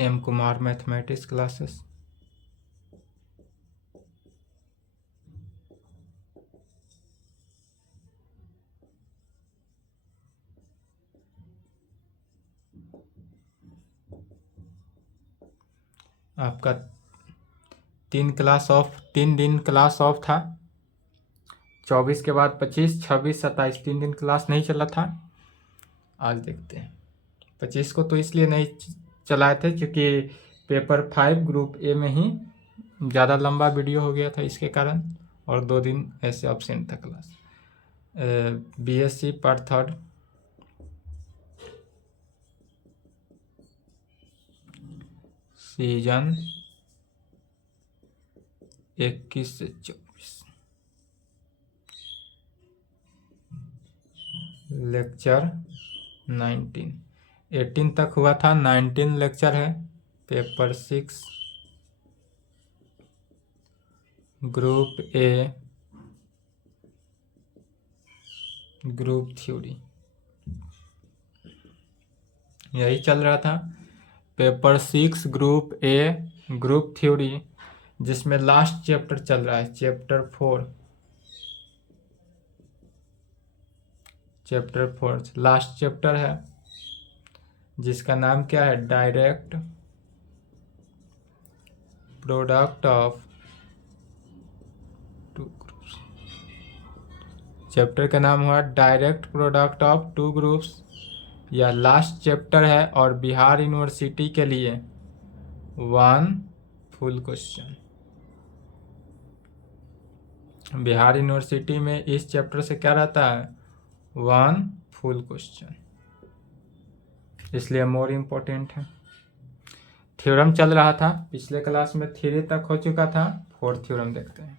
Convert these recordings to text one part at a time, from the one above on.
M Kumar mathematics classes. आपका 3 दिन class of था। 24 के बाद 25, 26, 27 3 दिन क्लास नहीं चला था। आज देखते हैं। 25 को तो इसलिए नहीं चलाए थे क्योंकि पेपर 5 ग्रुप ए में ही ज़्यादा लंबा वीडियो हो गया था इसके कारण, और 2 दिन ऐसे अब्सेंट था क्लास। बीएससी पार्ट 3 सीजन 21 से 24 लेक्चर 19, 18 तक हुआ था, 19 लेक्चर है। Paper 6 group A group theory यही चल रहा था। Paper 6 group A group theory, जिसमें लास्ट चैप्टर चल रहा है, चैप्टर 4 लास्ट चैप्टर है, जिसका नाम क्या है, direct product of two groups. Chapter का नाम हुआ direct product of two groups. यह लास्ट चैप्टर है और बिहार यूनिवर्सिटी के लिए 1 फुल क्वेश्चन। बिहार यूनिवर्सिटी में इस चैप्टर से क्या रहता है, 1 फुल क्वेश्चन, इसलिए मोर इम्पोर्टेंट है। थ्योरम चल रहा था, पिछले क्लास में 3 तक हो चुका था। 4th थ्योरम देखते हैं।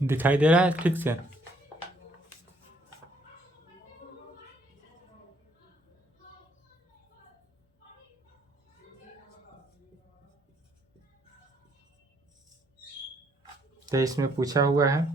दिखाई दे रहा है ठीक से? तो इसमें पूछा हुआ है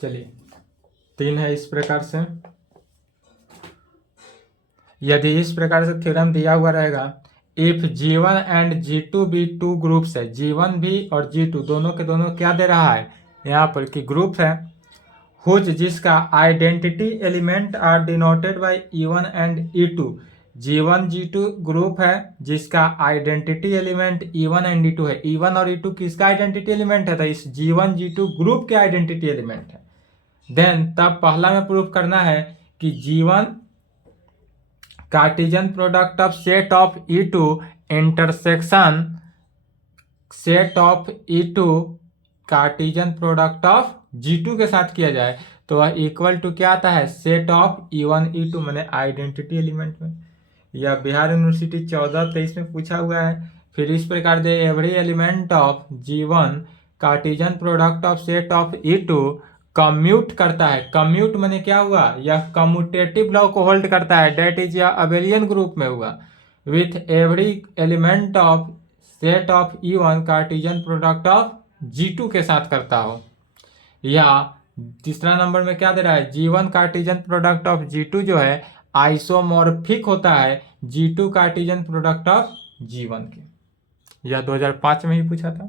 चलिए 3 है इस प्रकार से। यदि इस प्रकार से थ्योरम दिया हुआ रहेगा, इफ G1 एंड G2 भी टू ग्रुप्स है, G1 भी और G2 दोनों के दोनों क्या दे रहा है यहाँ पर कि ग्रुप है, हुज जिसका identity element are denoted by E1 and E2। G1 G2 group है जिसका identity element E1 and E2 है। E1 और E2 किसका आइडेंटिटी एलिमेंट है, तो इस G1 G2 ग्रुप के आइडेंटिटी एलिमेंट है। देन तब पहला में प्रूफ करना है कि G1 cartesian product of set of E2 intersection set of E2 Cartesian product of G2 के साथ किया जाए तो वह इक्वल टू क्या आता है, सेट ऑफ E1 E2 मैंने आइडेंटिटी एलिमेंट में। यह बिहार यूनिवर्सिटी 14-23 में पूछा हुआ है। फिर इस प्रकार the every element of G1 cartesian product of set of E2 commute करता है। कम्यूट मैंने क्या हुआ, यह कम्यूटेटिव लॉ को होल्ड करता है, डेट इज या अबेलियन ग्रुप में हुआ with every element of set of E1 cartesian product of G2 के साथ करता हो। या तीसरा नंबर में क्या दे रहा है, G1 cartesian product of G2 जो है आइसोमॉर्फिक होता है G2 Cartesian product of G1 के। यह 2005 में ही पूछा था।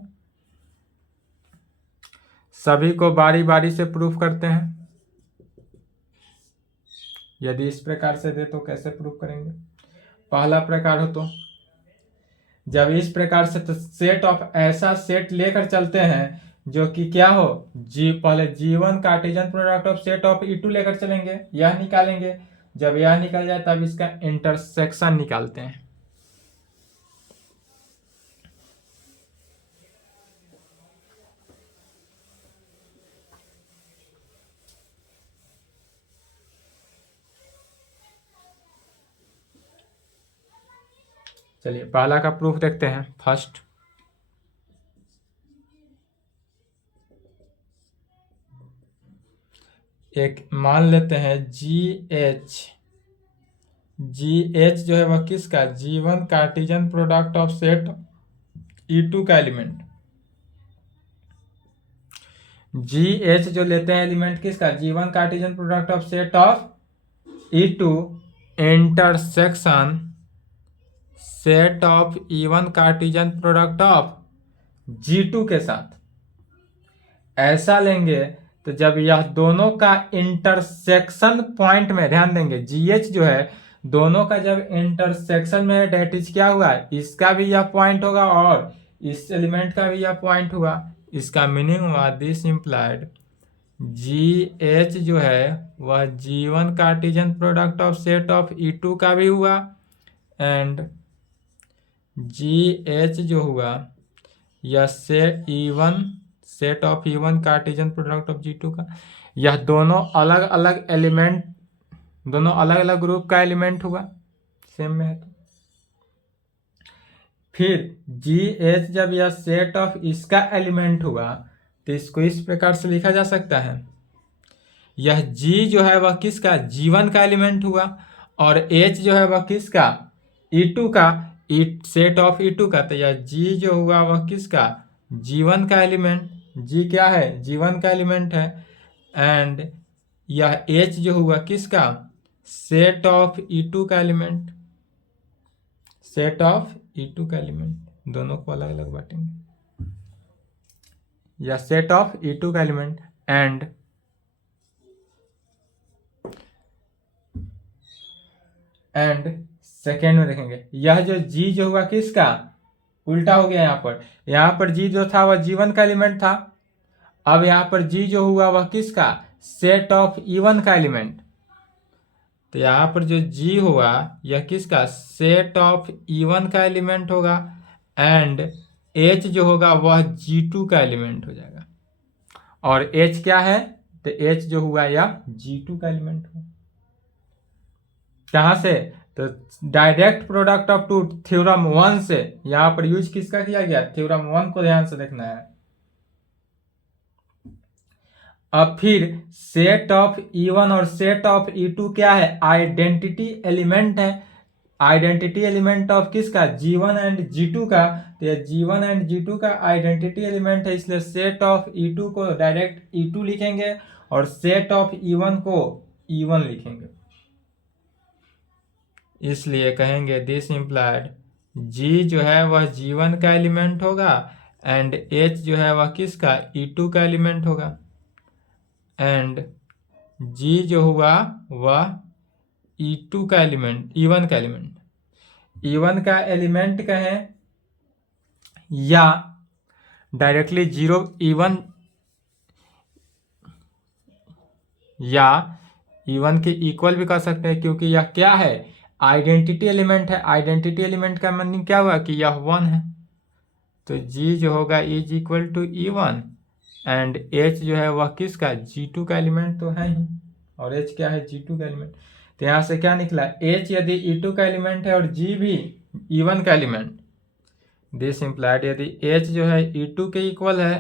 सभी को बारी बारी से प्रूफ करते हैं। यदि इस प्रकार से दे तो कैसे प्रूफ करेंगे। पहला प्रकार हो तो जब इस प्रकार से तो सेट ऑफ ऐसा सेट लेकर चलते हैं जो कि क्या हो, पहले G1 cartesian product of set of E2 लेकर चलेंगे, यह निकालेंगे। जब यह निकल जाए तब इसका इंटरसेक्शन निकालते हैं। चलिए पहला का प्रूफ देखते हैं। फर्स्ट एक मान लेते हैं GH जो है वह किसका, G1 cartesian product of set E2 का एलिमेंट। GH जो लेते हैं एलिमेंट किसका, G1 cartesian product of set of E2 intersection set of E1 cartesian product of G2 के साथ। ऐसा लेंगे तो जब यह दोनों का इंटरसेक्शन पॉइंट में, ध्यान देंगे GH जो है दोनों का जब इंटरसेक्शन में है, डेट इज क्या हुआ, इसका भी यह पॉइंट होगा और इस एलिमेंट का भी यह पॉइंट हुआ। इसका मीनिंग हुआ दिस इम्प्लाइड GH जो है वह G1 cartesian product of set of E2 का भी हुआ एंड GH जो हुआ यह set of E1 cartesian product of G2 का। यह दोनों अलग अलग एलिमेंट, दोनों अलग अलग ग्रुप का एलिमेंट हुआ, सेम में है तो। फिर GH जब यह सेट ऑफ इसका एलिमेंट हुआ तो इसको इस प्रकार से लिखा जा सकता है, यह G जो है वह किसका, G1 का एलिमेंट हुआ और H जो है वह किसका, E2 का, सेट ऑफ E2 का। तो यह G जो हुआ वह किसका, G1 का एलिमेंट। G क्या है, G1 का एलिमेंट है एंड यह H जो हुआ किसका, सेट ऑफ E2 का एलिमेंट। सेट ऑफ E2 का एलिमेंट, दोनों को अलग अलग बांटेंगे। यह सेट ऑफ E2 का एलिमेंट एंड सेकेंड में देखेंगे यह जो G जो हुआ किसका, उल्टा हो गया यहाँ पर G जो था वह G1 का एलिमेंट था। अब यहाँ पर G जो हुआ वह किसका, सेट ऑफ E1 का एलिमेंट। तो यहाँ पर जो G हुआ यह किसका, सेट ऑफ E1 का एलिमेंट होगा एंड H जो होगा वह G2 का एलिमेंट हो जाएगा। और H क्या है, तो H जो हुआ यह G2 का एलिमेंट होगा। कहाँ से, तो direct product of two theorem 1 से। यहाँ पर यूज किसका किया गया, थ्योरम 1 को ध्यान से देखना है। अब फिर सेट ऑफ E1 और सेट ऑफ E2 क्या है, आइडेंटिटी एलिमेंट है। आइडेंटिटी एलिमेंट ऑफ किसका, G1 एंड G2 का। तो ये G1 एंड G2 का आइडेंटिटी एलिमेंट है, इसलिए सेट ऑफ E2 को डायरेक्ट E2 लिखेंगे और सेट ऑफ E1 को E1 लिखेंगे। इसलिए कहेंगे दिस इम्प्लाइड G जो है वह G1 का एलिमेंट होगा एंड H जो है वह किसका, E2 का एलिमेंट होगा, एंड G जो हुआ वह E2 का एलिमेंट, E1 का एलिमेंट, E1 का एलिमेंट कहें या डायरेक्टली 0 E1 या E1 के इक्वल भी कर सकते हैं, क्योंकि यह क्या है, आइडेंटिटी एलिमेंट है। आइडेंटिटी एलिमेंट का मीनिंग क्या हुआ कि यह 1 है। तो G जो होगा is equal to E1 and H जो है वह किसका, G2 का एलिमेंट तो है ही, और H क्या है, G2 का एलिमेंट। तो यहाँ से क्या निकला, H यदि E2 का एलिमेंट है और G भी E1 का एलिमेंट, दिस इम्प्लाइड यदि H जो है E2 के इक्वल है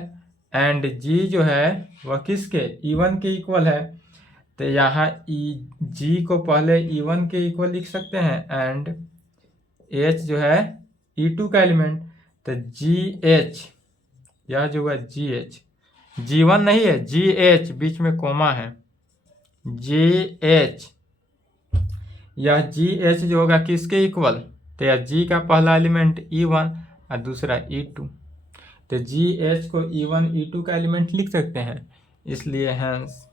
एंड G जो है वह किसके, E1 के इक्वल है, तो यहाँ G को पहले E1 के इक्वल लिख सकते हैं एंड H जो है E2 का एलिमेंट, तो GH, यह जो है GH, G1 नहीं है, GH बीच में कोमा है, GH, यह GH जो होगा किसके इक्वल, तो यह G का पहला एलिमेंट E1 और दूसरा E2, तो GH को E1 E2 का एलिमेंट लिख सकते हैं। इसलिए हैंस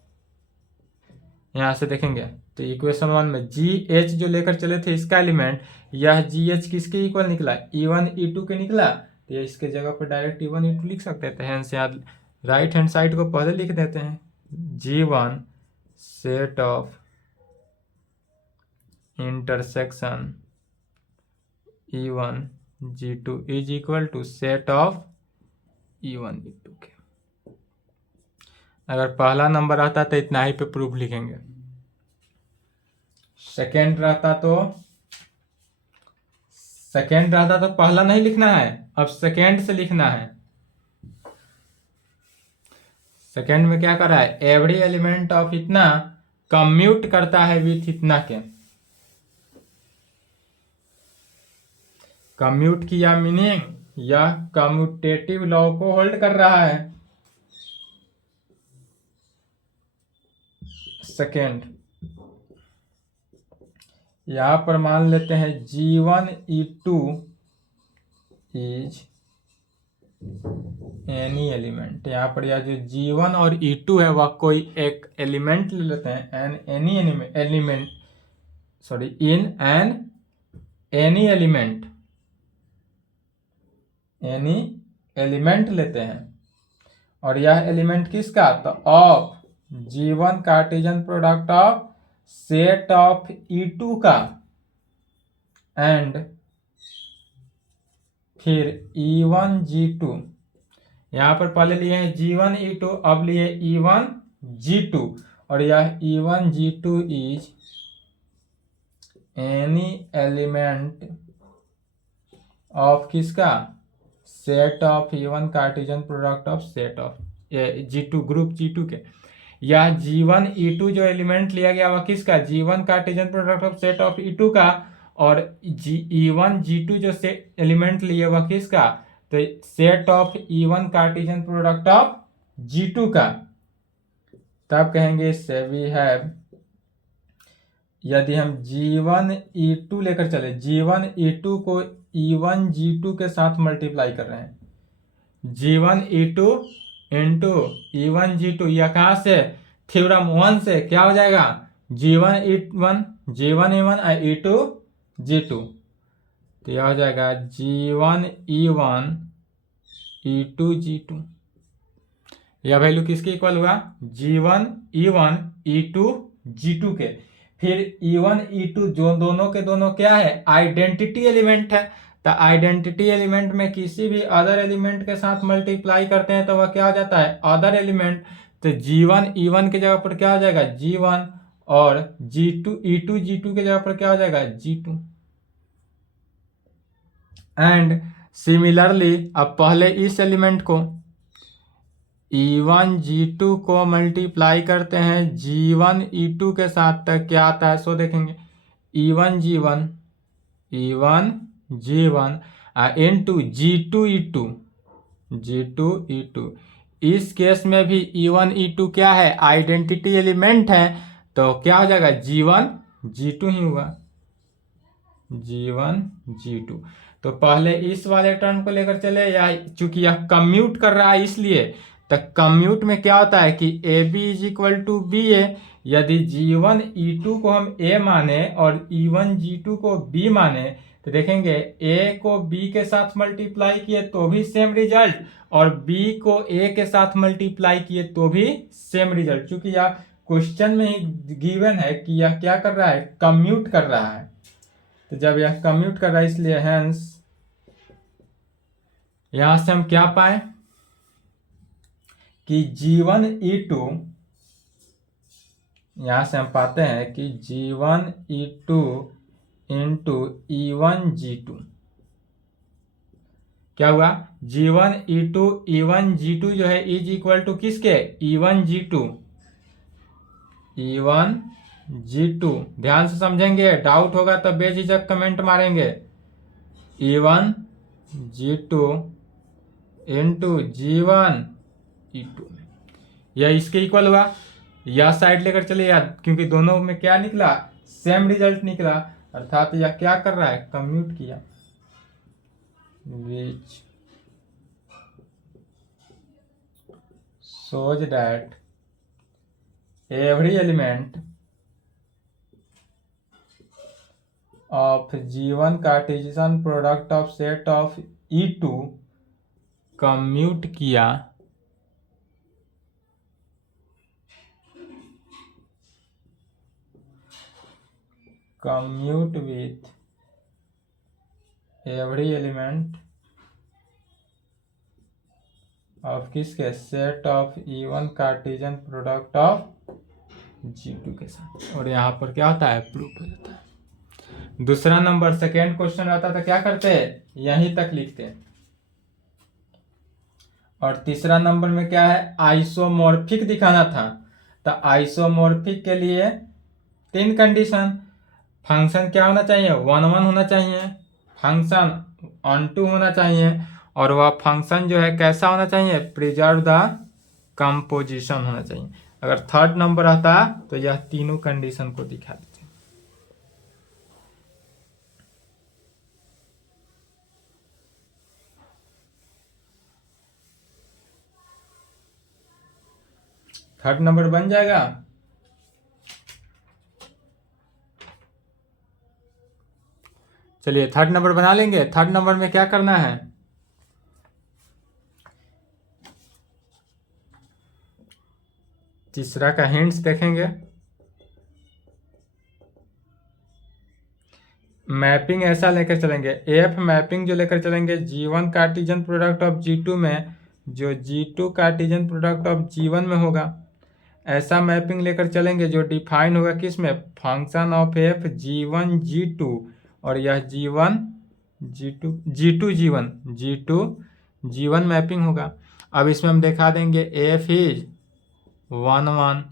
यहाँ से देखेंगे तो इक्वेशन 1 में GH जो लेकर चले थे इसका एलिमेंट, यह GH किसके इक्वल निकला, E1 E2 के निकला, तो इसके जगह पर डायरेक्ट E1 E2 लिख सकते थे। हैंस यहाँ राइट हैंड साइड को पहले लिख देते हैं, G1 set of intersection E1 G2 is equal to set of E1 E2 के। अगर पहला नंबर आता तो इतना ही पे प्रूफ लिखेंगे, सेकेंड रहता तो पहला नहीं लिखना है, अब सेकेंड से लिखना है। सेकेंड में क्या कर रहा है, एवरी एलिमेंट ऑफ इतना कम्यूट करता है विथ इतना के। कम्यूट किया मीनिंग यह कम्यूटेटिव लॉ को होल्ड कर रहा है। सेकेंड यहां पर मान लेते हैं G1 E2 is any element. यहाँ पर यह जो G1 और E2 है वह कोई एक एलिमेंट ले लेते हैं, an any element sorry in an any element लेते हैं, और यह एलिमेंट किसका, तो of G1 cartesian product of set of E2 का एंड फिर E1 G2। यहाँ पर पहले लिए हैं G1 E2, अब लिए E1 G2, और यह E1 G2 is any element of किसका, set of E1 cartesian product of set of G2 group G2 के। यह G1 E2 जो एलिमेंट लिया गया वह किसका, G1 cartesian product of set of E2 का, और E1 G2 जो से एलिमेंट लिए वह किसका, तो set of E1 cartesian product of G2 का। तब कहेंगे इससे वी हैव, यदि हम G1 E2 लेकर चले, G1 E2 को E1 G2 के साथ मल्टीप्लाई कर रहे हैं, G1 E2 into E1 G2, यह कहाँ से, थ्योरम 1 से क्या हो जाएगा, G1 E1 और E2 G2, तो यह हो जाएगा G1 E1 E2 G2। यह वैल्यू किसके इक्वल हुआ, G1 E1 E2 G2 के। फिर E1 E2 जो दोनों के दोनों क्या है, आइडेंटिटी एलिमेंट है, तो आइडेंटिटी एलिमेंट में किसी भी अदर एलिमेंट के साथ मल्टीप्लाई करते हैं तो वह क्या हो जाता है, अदर एलिमेंट। तो G1 E1 के जगह पर क्या हो जाएगा, G1, और G2 E2 G2 के जगह पर क्या हो जाएगा, G2। एंड सिमिलरली अब पहले इस एलिमेंट को E1 G2 को मल्टीप्लाई करते हैं G1 E2 के साथ, तक क्या आता है सो देखेंगे, E1 G1 E1 G1 into G2 E2 इस केस में भी E1 E2 क्या है, आइडेंटिटी एलिमेंट है, तो क्या हो जाएगा, G1 G2 ही हुआ, G1 G2। तो पहले इस वाले टर्म को लेकर चले, या चूंकि यह कम्यूट कर रहा है इसलिए, तो कम्यूट में क्या होता है कि A B is equal to B A. यदि G1 E2 को हम A माने और E1 G2 को B माने, तो देखेंगे A को B के साथ मल्टीप्लाई किए तो भी सेम रिजल्ट, और B को A के साथ मल्टीप्लाई किए तो भी सेम रिजल्ट। चूंकि यह क्वेश्चन में ही गिवन है कि यह क्या कर रहा है, कम्यूट कर रहा है। तो जब यह कम्यूट कर रहा है इसलिए हेंस यहां से हम क्या पाए कि G1 E2, यहां से हम पाते हैं कि G1 E2 into E1 G2 क्या हुआ, G1 E2 E1 G2 जो है इज इक्वल टू किसके, E1 G2। ध्यान से समझेंगे, डाउट होगा तो बेझिझक कमेंट मारेंगे। E1 G2 into G1 E2, यह इसके इक्वल हुआ। यह साइड लेकर चले यार, क्योंकि दोनों में क्या निकला, सेम रिजल्ट निकला, अर्थात यह क्या कर रहा है, कम्यूट किया। विच shows that every element of G1 Cartesian product of set of E2 commute किया commute with every element of किसके, set of E1 cartesian product of G2 के साथ। और यहाँ पर क्या होता है, प्रूफ हो जाता है। दूसरा नंबर सेकेंड क्वेश्चन आता था, क्या करते हैं, यहीं तक लिखते हैं। और तीसरा नंबर में क्या है, आइसोमॉर्फिक दिखाना था। तो आइसोमॉर्फिक के लिए 3 कंडीशन, फंक्शन क्या होना चाहिए, 1 1 होना चाहिए, फंक्शन 1 2 होना चाहिए, और वह फंक्शन जो है कैसा होना चाहिए, प्रिजर्व द कंपोजिशन होना चाहिए। अगर थर्ड नंबर आता तो यह तीनों कंडीशन को दिखा देते। थर्ड नंबर बन जाएगा। चलिए थर्ड नंबर बना लेंगे। थर्ड नंबर में क्या करना है, तीसरा का हिंट्स देखेंगे। मैपिंग ऐसा लेकर चलेंगे, एफ मैपिंग जो लेकर चलेंगे G1 Cartesian product of G2 में, जो G2 Cartesian product of G1 में होगा, ऐसा मैपिंग लेकर चलेंगे जो डिफाइन होगा किस में, function of F G1 G2, और यह G1 G2 G1 मैपिंग होगा। अब इसमें हम दिखा देंगे एफ इज 1 1,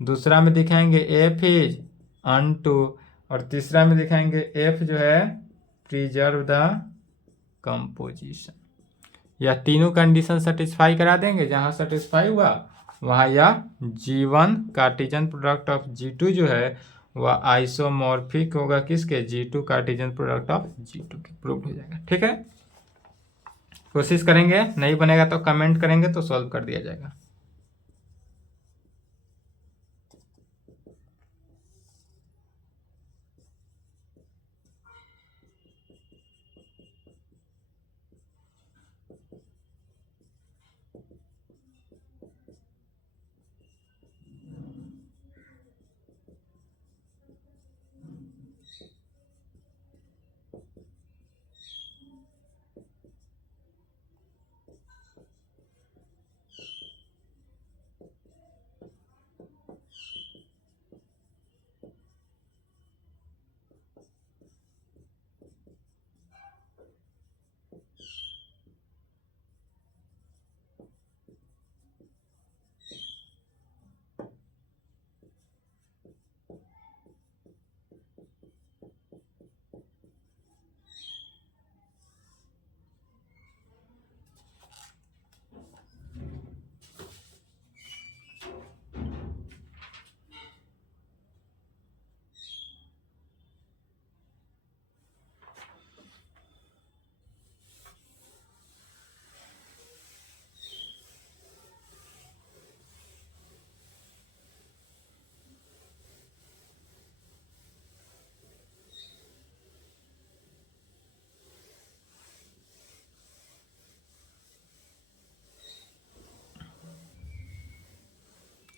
दूसरा में दिखाएंगे एफ इज 1 2, और तीसरा में दिखाएंगे एफ जो है प्रिजर्व द कंपोजिशन। यह तीनों कंडीशन सेटिस्फाई करा देंगे। जहां सेटिस्फाई हुआ वहां यह G1 Cartesian product of G2 जो है वह आइसोमॉर्फिक होगा किसके, G2 Cartesian product of G2 के, प्रूव हो जाएगा। ठीक है, कोशिश करेंगे, नहीं बनेगा तो कमेंट करेंगे तो सॉल्व कर दिया जाएगा।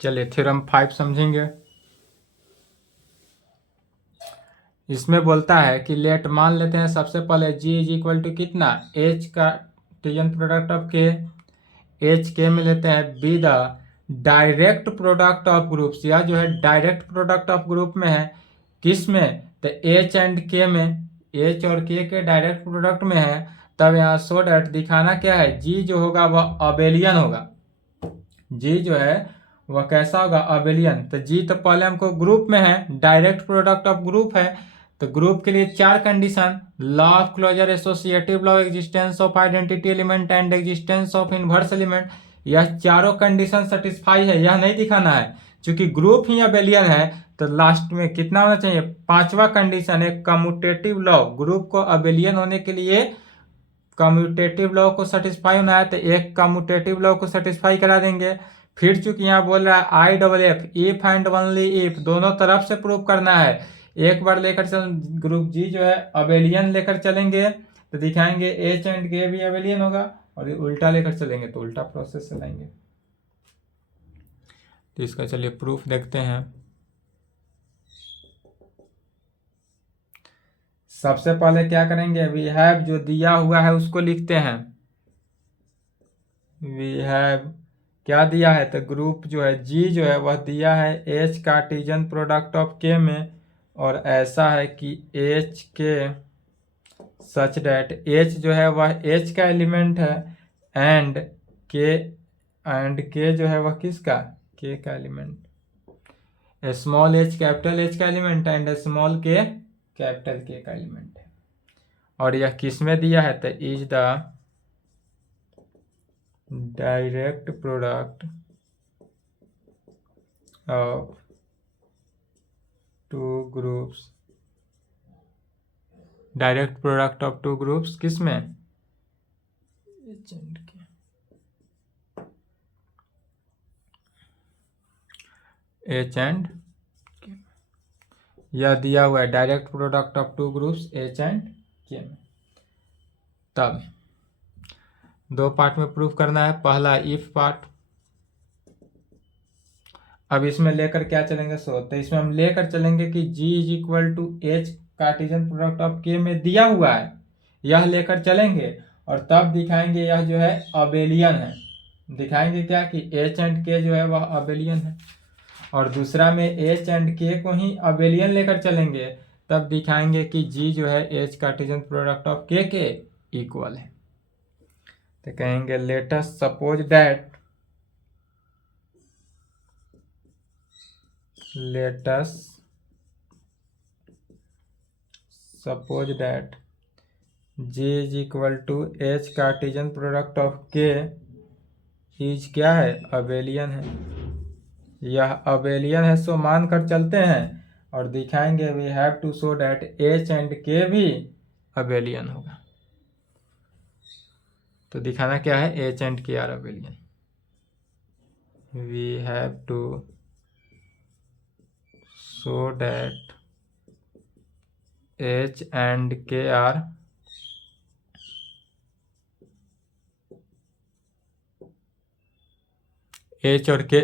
चलिए थ्योरम 5 समझेंगे। इसमें बोलता है कि लेट मान लेते हैं सबसे पहले जी इज इक्वल टू कितना, एच का टीजन प्रोडक्ट ऑफ के, एच के में लेते हैं be the direct product of groups, या जो है डायरेक्ट प्रोडक्ट ऑफ ग्रुप में है, किस में, तो एच एंड के में, एच और के डायरेक्ट प्रोडक्ट में है। तब यहाँ सो डैट दिखाना क्या है, जी जो होगा वह अबेलियन होगा, जी जो है वह कैसा होगा, अबेलियन। तो जी तो पहले हमको ग्रुप में है, डायरेक्ट प्रोडक्ट ऑफ ग्रुप है, तो ग्रुप के लिए 4 condition, law of closure, associative law, existence of identity element and existence of inverse element, यह चारों कंडीशन सेटिस्फाई है, यह नहीं दिखाना है। चूंकि ग्रुप ही अबेलियन है तो लास्ट में कितना होना चाहिए, 5वां कंडीशन है कम्यूटेटिव लॉ, ग्रुप को अबेलियन होने के लिए कम्यूटेटिव लॉ को सेटिस्फाई होना है, तो एक कम्यूटेटिव लॉ को सेटिस्फाई करा देंगे। फिर चूंकि यहाँ बोल रहा है I double F, if and only if, दोनों तरफ से प्रूव करना है। एक बार लेकर चल ग्रुप जी जो है अबेलियन लेकर चलेंगे तो दिखाएंगे एच एंड के भी अबेलियन होगा, और उल्टा लेकर चलेंगे तो उल्टा प्रोसेस चलाएंगे। तो इसका चलिए प्रूफ देखते हैं। सबसे पहले क्या करेंगे, वी हैव जो दिया हुआ है उसको लिखते हैं, वी हैव क्या दिया है, तो ग्रुप जो है जी जो है वह दिया है H cartesian product of K में, और ऐसा है कि एच के सच डैट एच जो है वह एच का एलिमेंट है, एंड के जो है वह किसका, के का element, small H capital H का एलिमेंट एंड स्मॉल के कैपिटल के का एलिमेंट है। और यह किस में दिया है, तो is the direct product of two groups, direct product of two groups किस में, एच एंड के, एच एंड के, यह दिया हुआ है direct product of two groups H and के में। तब 2 पार्ट में प्रूफ करना है, पहला इफ पार्ट। अब इसमें लेकर क्या चलेंगे, तो इसमें हम लेकर चलेंगे कि G is equal to H cartesian product of K में दिया हुआ है, यह लेकर चलेंगे, और तब दिखाएंगे यह जो है अबेलियन है, दिखाएंगे क्या कि एच एंड के जो है वह अबेलियन है। और दूसरा में एच एंड के को ही अबेलियन लेकर चलेंगे, तब दिखाएंगे कि जी जो है एच कार्टेशियन प्रोडक्ट ऑफ के इक्वल है। तो कहेंगे let us suppose that, let us suppose that G is equal to H Cartesian product of K is क्या है, अबेलियन है, यह अबेलियन है, सो मान कर चलते हैं, और दिखाएंगे we have to show that H and K भी अबेलियन होगा। तो दिखाना क्या है, H and K are abelian, we have to so that H and K are H और K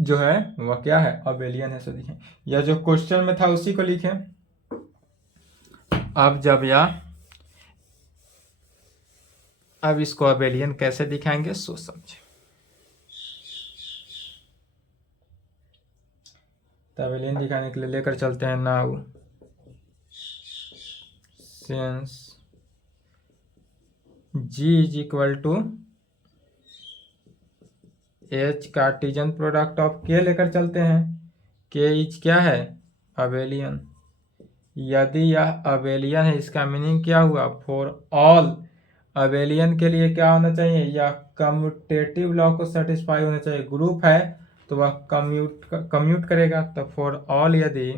जो है वह क्या है, अबेलियन है। सो लिखें, यह जो क्वेश्चन में था उसी को लिखें। अब इसको अबेलियन कैसे दिखाएंगे सो समझे। तो अबेलियन दिखाने के लिए लेकर चलते हैं, now since G is equal to H Cartesian product of K लेकर चलते हैं, K इज क्या है, अबेलियन। यदि यह अबेलियन है इसका मीनिंग क्या हुआ, फॉर ऑल अबेलियन के लिए क्या होना चाहिए, यह कम्यूटेटिव लॉ को सेटिस्फाई होना चाहिए, ग्रुप है तो वह कम्यूट करेगा। तो फॉर ऑल यदि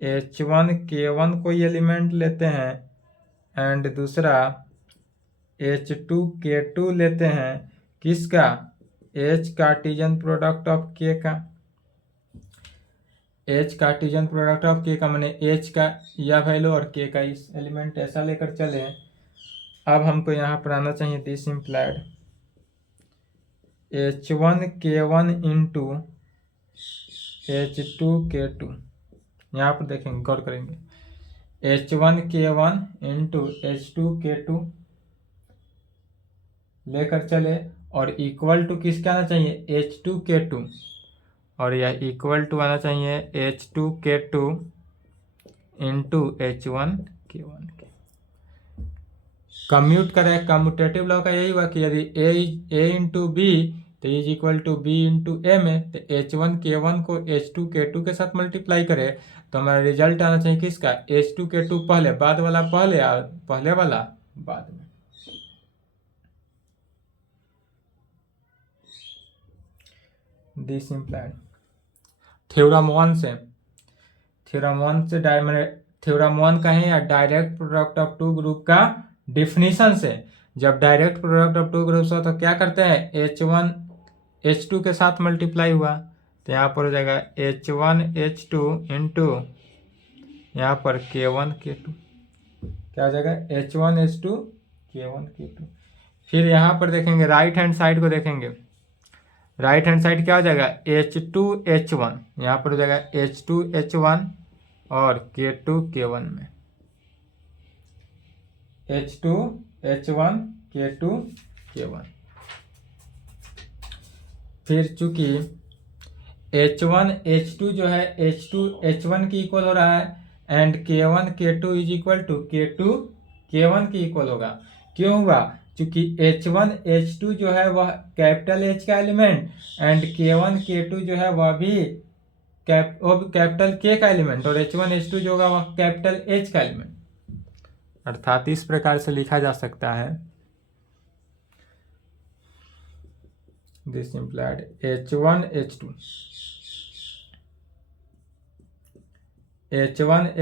H1 K1 कोई एलिमेंट लेते हैं एंड दूसरा H2 K2 लेते हैं, किसका, H Cartesian product of K का, H Cartesian product of K का मैंने H का यह वैल्यू और K का इस एलिमेंट ऐसा लेकर चले। अब हमको यहाँ पर आना चाहिए this implied, H1K1 into H2K2, यहाँ पर देखेंगे, गौर करेंगे, H1K1 इंटू H2K2 लेकर चले, और इक्वल टू किसका आना चाहिए, H2K2, और यह इक्वल टू आना चाहिए H2K2 इंटू H1K1 के। कम्यूट करें, कम्यूटेटिव लॉ का यही हुआ कि यदि A इंटू बी तो is equal to B into A में, तो H1K1 को H2K2 के साथ मल्टीप्लाई करें तो हमारा रिजल्ट आना चाहिए किसका, H2K2 पहले, बाद वाला पहले, और पहले वाला बाद में। दिस इम्प्लाइड थ्योरम 1 से, थ्योरम 1 कहें या direct product of two group का डिफिनीशन से, जब direct product of two groups हो तो क्या करते हैं, H1 H2 के साथ मल्टीप्लाई हुआ तो यहाँ पर हो जाएगा H1 H2 इंटू यहाँ पर K1 K2, क्या हो जाएगा, H1 H2 K1 K2। फिर यहाँ पर देखेंगे राइट हैंड साइड को देखेंगे, राइट हैंड साइड क्या हो जाएगा, H2 H1, यहाँ पर हो जाएगा H2 H1 और K2 K1 में, H2 H1 K2 K1। फिर चूंकि H1 H2 जो है H2 H1 की इक्वल हो रहा है, and K1 K2 is equal to K2 K1 की इक्वल होगा। क्यों हुआ, चूंकि H1 H2 जो है वह कैपिटल H का एलिमेंट, एंड K1 K2 जो है वह भी कैपिटल K का एलिमेंट, और H1 H2 जो होगा वह कैपिटल H का एलिमेंट। अर्थात इस प्रकार से लिखा जा सकता है, दिस इम्प्लाइड H1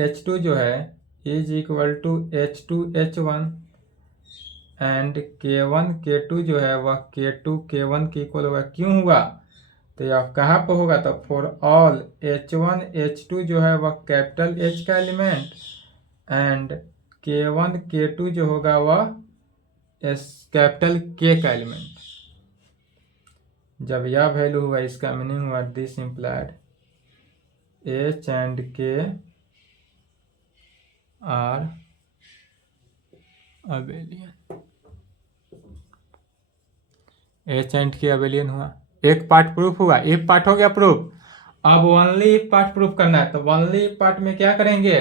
H2 जो है is equal to H2 H1, and K1 K2 जो है वह K2 K1 की इक्वल होगा। क्यों हुआ, तो यह कहाँ पर होगा, तो फॉर ऑल H1 H2 जो है वह कैपिटल H का एलिमेंट, एंड K1 K2 जो होगा वह कैपिटल K का एलिमेंट। जब यह वैल्यू हुआ, इसका मीनिंग हुआ this implied H and K are abelian, H and K abelian हुआ। एक पार्ट प्रूफ हुआ, एक पार्ट हो गया प्रूफ। अब ओनली एक पार्ट प्रूफ करना है, तो ओनली एक पार्ट में क्या करेंगे,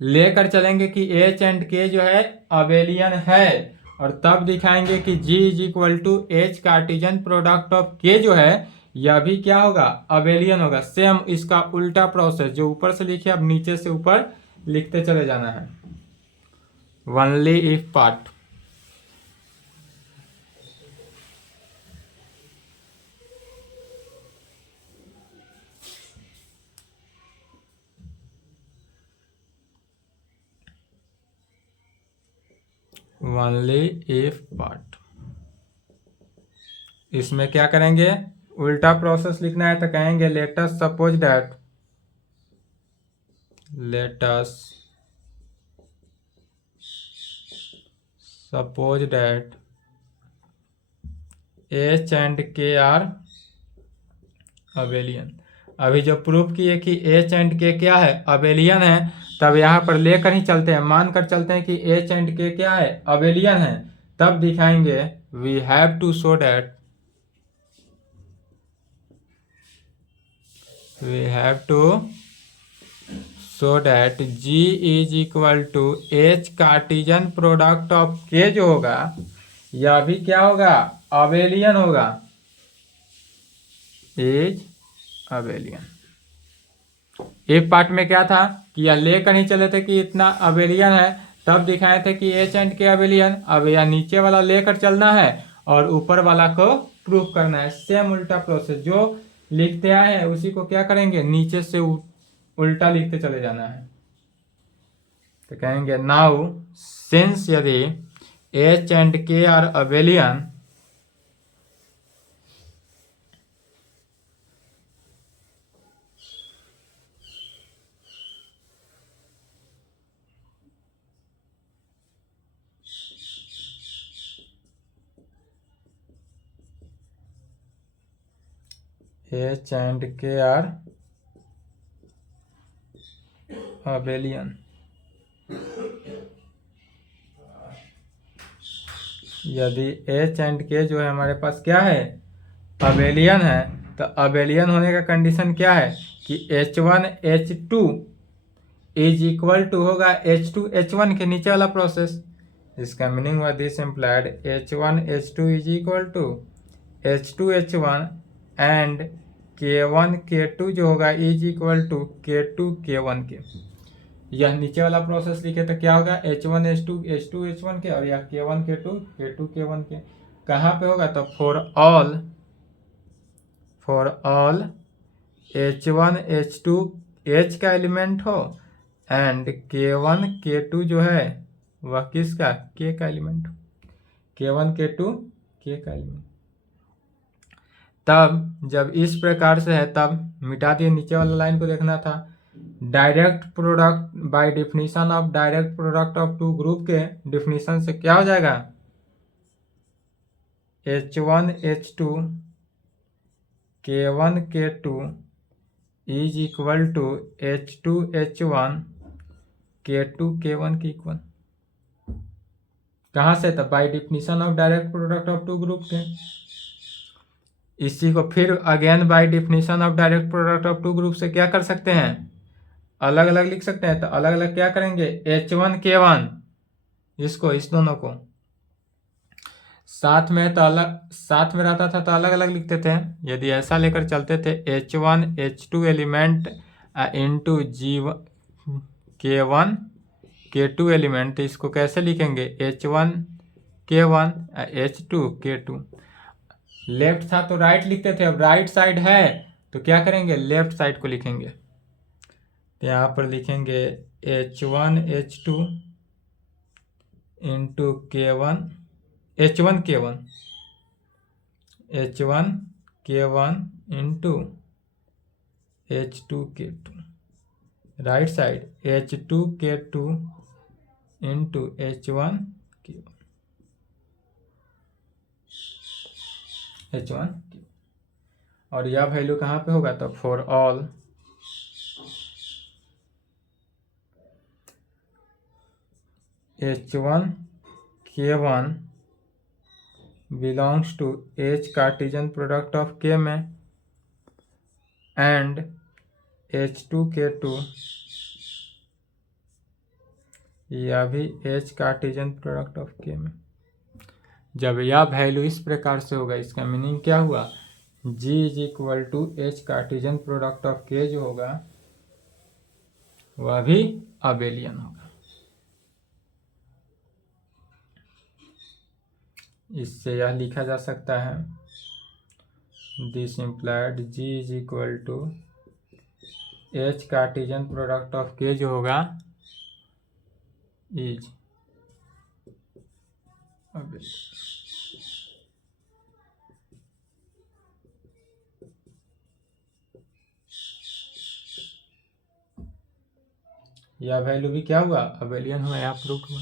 लेकर चलेंगे कि H एंड K जो है अबेलियन है, और तब दिखाएंगे कि G is equal to H Cartesian product of K जो है यह भी क्या होगा, अबेलियन होगा। सेम इसका उल्टा प्रोसेस, जो ऊपर से लिखे अब नीचे से ऊपर लिखते चले जाना है। Only if part, only if part. इसमें क्या करेंगे, उल्टा प्रोसेस लिखना है तो कहेंगे let us suppose that, let us suppose that H and K are abelian. अभी जो प्रूफ किए कि H एंड K क्या है, अबेलियन है, तब यहाँ पर लेकर ही चलते हैं, मानकर चलते हैं कि H एंड K क्या है, अबेलियन है, तब दिखाएंगे we have to show that, we have to show that G is equal to H Cartesian product of K जो होगा यह भी क्या होगा, अबेलियन होगा, इज अबेलियन। एक पार्ट में क्या था कि यह लेकर ही चले थे कि इतना अबेलियन है, तब दिखाए थे कि H एंड K अबेलियन। अब यह नीचे वाला लेकर चलना है और ऊपर वाला को प्रूफ करना है। सेम उल्टा प्रोसेस, जो लिखते आए हैं उसी को क्या करेंगे, नीचे से उल्टा लिखते चले जाना है। तो कहेंगे नाउ सिंस यदि H and K are abelian, H and K are abelian। यदि H and K जो है हमारे पास क्या है, अबेलियन है, तो अबेलियन होने का कंडीशन क्या है कि H1 H2 is equal to होगा H2 H1 के नीचे वाला प्रोसेस। इसका मीनिंग हुआ this implied H1 H2 is equal to H2 H1 and K1 K2 जो होगा is equal to K2 K1 के। यह नीचे वाला प्रोसेस लिखे तो क्या होगा H1 H2 H2 H1 के, और यह K1 K2 K2 K1 के। कहाँ पे होगा तो for all H1 H2 H का एलिमेंट हो एंड K1 K2 जो है वह किसका, K का एलिमेंट हो। K1 K2 K का एलिमेंट। तब जब इस प्रकार से है तब मिटा दिए, नीचे वाला लाइन को देखना था। Direct product by definition of direct product of two group के डिफिनीशन से क्या हो जाएगा, H1 H2 K1 K2 is equal to H2 H1 K2 K1 के इक्वल। कहाँ से, तब by definition of direct product of two group के। इसी को फिर again by definition of direct product of two group से क्या कर सकते हैं, अलग अलग लिख सकते हैं। तो अलग अलग क्या करेंगे, H1 K1 इसको, इस दोनों को साथ में तो अलग, साथ में रहता था तो अलग अलग लिखते थे। यदि ऐसा लेकर चलते थे H1 H2 element into K1 K2 element, तो इसको कैसे लिखेंगे H1 K1 H2 K2। Left था तो राइट लिखते थे, अब राइट साइड है तो क्या करेंगे, लेफ्ट साइड को लिखेंगे। तो यहाँ पर लिखेंगे H1 H2 into K1 H1 K1 H1 K1 into H2 K2। Right side H2 K2 into H1 K1 H1 K1। और यह वैल्यू कहाँ पे होगा, तो for all H1 K1 belongs to H Cartesian product of K में and H2 K2 यह भी H Cartesian product of K में। जब यह वैल्यू इस प्रकार से होगा, इसका मीनिंग क्या हुआ, G is equal to H Cartesian product of K जो होगा वह भी अबेलियन होगा। इससे यह लिखा जा सकता है this implied G is equal to H Cartesian product of K जो होगा इज अबेलियन। यह वैल्यू भी क्या हुआ, अबेलियन हुआ, यहाँ प्रूफ हुआ।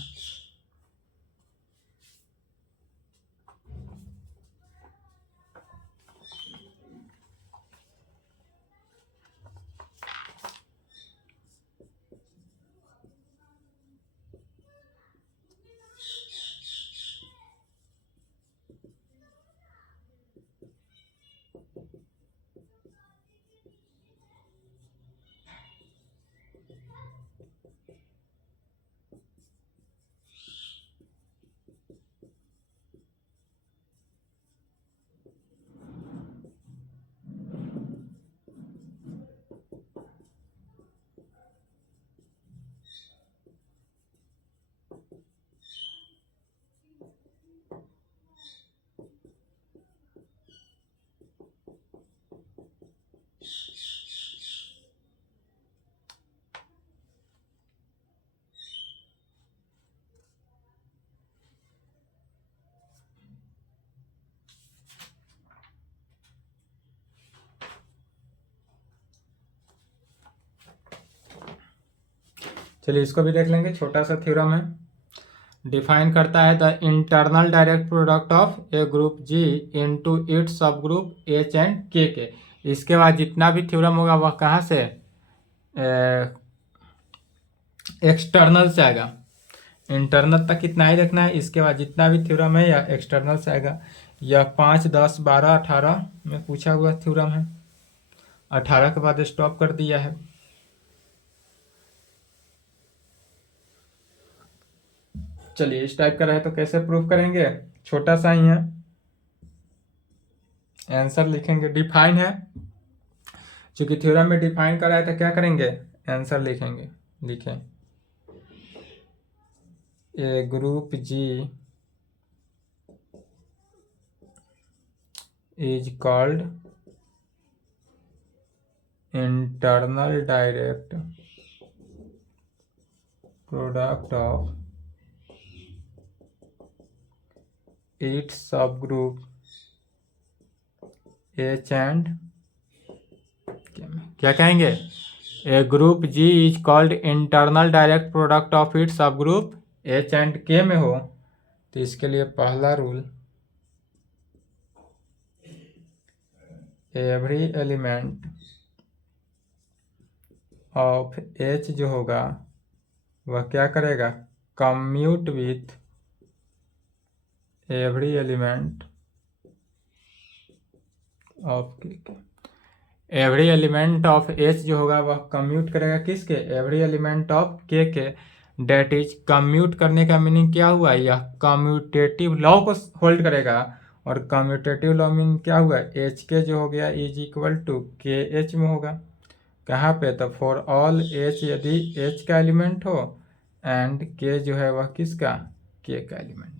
चलिए इसको भी देख लेंगे, छोटा सा थ्योरम है। डिफाइन करता है the internal direct product of A group G into its सब ग्रुप H एंड K के। इसके बाद जितना भी थ्योरम होगा वह कहाँ से एक्सटर्नल से आएगा। इंटरनल तक कितना ही रखना है। इसके बाद जितना भी थ्योरम है यह एक्सटर्नल से आएगा। यह 5, 10, 12, 18 में पूछा हुआ थ्योरम है। 18 के बाद स्टॉप कर दिया है। चलिए इस टाइप का रहे तो कैसे प्रूफ करेंगे, छोटा सा ही है। आंसर लिखेंगे, डिफाइन है चूंकि थ्योरम में डिफाइन करा है तो क्या करेंगे, आंसर लिखेंगे। लिखें, a group G is called internal direct product of its subgroup H and क्या कहेंगे, a group G is called internal direct product of its subgroup H and K में हो तो इसके लिए पहला rule, every element of H जो होगा वह क्या करेगा, commute with every element of every element of H जो होगा वह कम्यूट करेगा किसके, एवरी एलिमेंट ऑफ K के। डेट इज, कम्यूट करने का मीनिंग क्या हुआ, यह कम्यूटेटिव लॉ को होल्ड करेगा। और कम्यूटेटिव लॉ मीनिंग क्या हुआ, एच के जो हो गया इज इक्वल टू के एच में होगा। कहाँ पे, तो फॉर ऑल एच, यदि एच का एलिमेंट हो एंड के जो है वह किसका, के का एलिमेंट हो।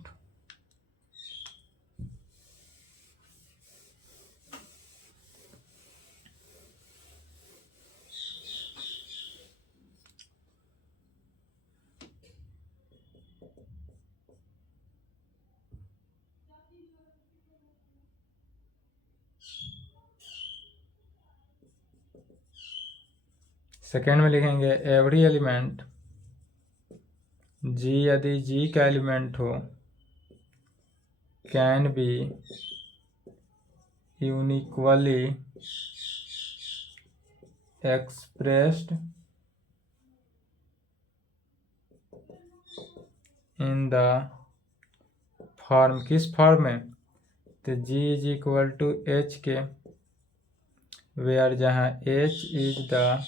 सेकेंड में लिखेंगे, एवरी एलिमेंट जी, यदि जी का एलिमेंट हो, can be uniquely expressed in the form, किस फॉर्म में, तो G is equal to H K, where जहाँ H is the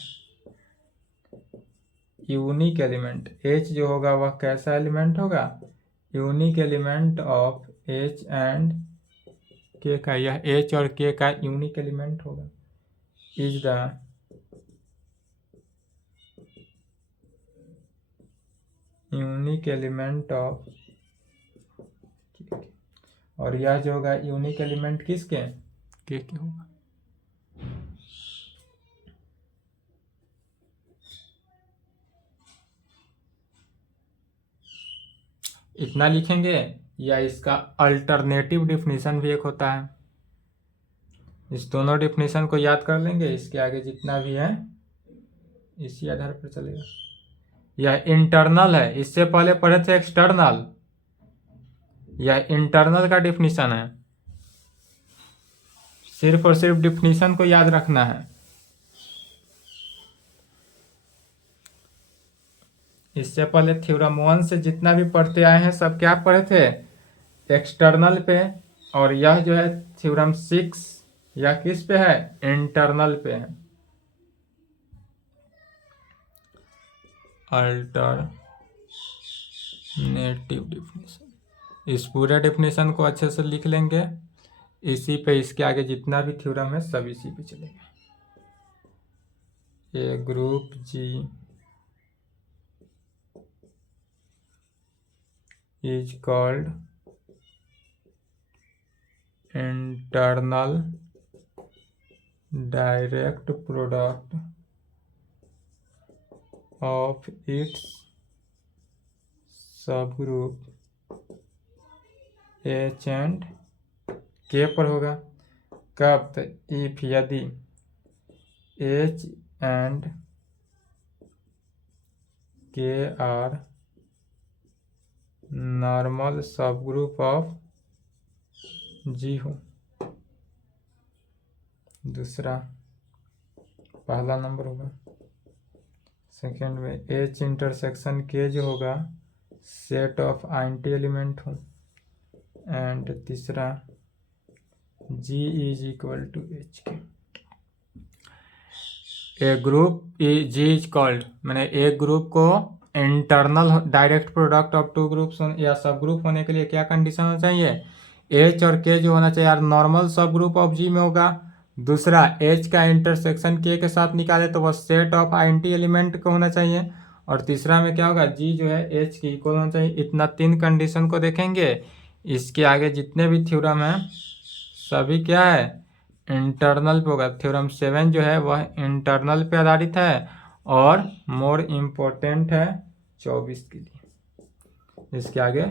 unique element. H जो होगा वह कैसा एलिमेंट होगा, unique element of H and K का, यह एच और के का यूनिक एलिमेंट होगा। Is the unique element of, और यह जो होगा यूनिक एलिमेंट किसके, के होगा। इतना लिखेंगे, या इसका अल्टरनेटिव डिफिनीशन भी एक होता है। इस दोनों डिफिनीशन को याद कर लेंगे, इसके आगे जितना भी है इसी आधार पर चलेगा। यह इंटरनल है, इससे पहले पढ़े थे एक्सटर्नल, यह इंटरनल का डिफिनीशन है। सिर्फ और सिर्फ डिफिनीशन को याद रखना है। इससे पहले थ्योरम 1 से जितना भी पढ़ते आए हैं सब क्या पढ़े थे, एक्सटर्नल पे, और यह जो है थ्योरम 6 यह किस पे है, इंटरनल पे है। अल्टरनेटिव डिफिनीशन, इस पूरे डिफिनीशन को अच्छे से लिख लेंगे। इसी पे इसके आगे जितना भी थ्योरम है सब इसी पे चलेगा। A group G is called internal direct product of its subgroup H and K पर होगा। कब, तो इफ, यदि H and K are normal subgroup of G हो। दूसरा पहला नंबर होगा। सेकेंड में एच इंटरसेक्शन के जो होगा सेट ऑफ आइडेंटिटी एलिमेंट हो। एंड तीसरा जी इज इक्वल टू एच के। ए ग्रुप जी इज कॉल्ड, मैंने एक ग्रुप को internal direct product of two groups या सब ग्रुप होने के लिए क्या कंडीशन होना चाहिए, एच और के जो होना चाहिए यार नॉर्मल सब ग्रुप ऑफ जी में होगा। दूसरा एच का इंटरसेक्शन के साथ निकाले तो वह सेट ऑफ आइडेंटिटी एलिमेंट को होना चाहिए। और तीसरा में क्या होगा, जी जो है एच की इक्वल होना चाहिए। इतना 3 कंडीशन को देखेंगे। इसके आगे जितने भी थ्योरम हैं सभी क्या है, इंटरनल पे होगा। थ्योरम 7 जो है वह इंटरनल पे आधारित है और मोर इम्पोर्टेंट है 24 के लिए। इसके आगे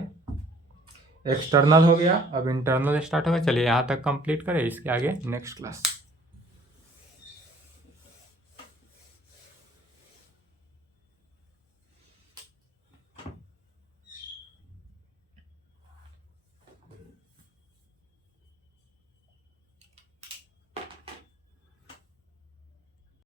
एक्सटर्नल हो गया, अब इंटरनल स्टार्ट होगा। चलिए यहाँ तक कंप्लीट करें, इसके आगे नेक्स्ट क्लास।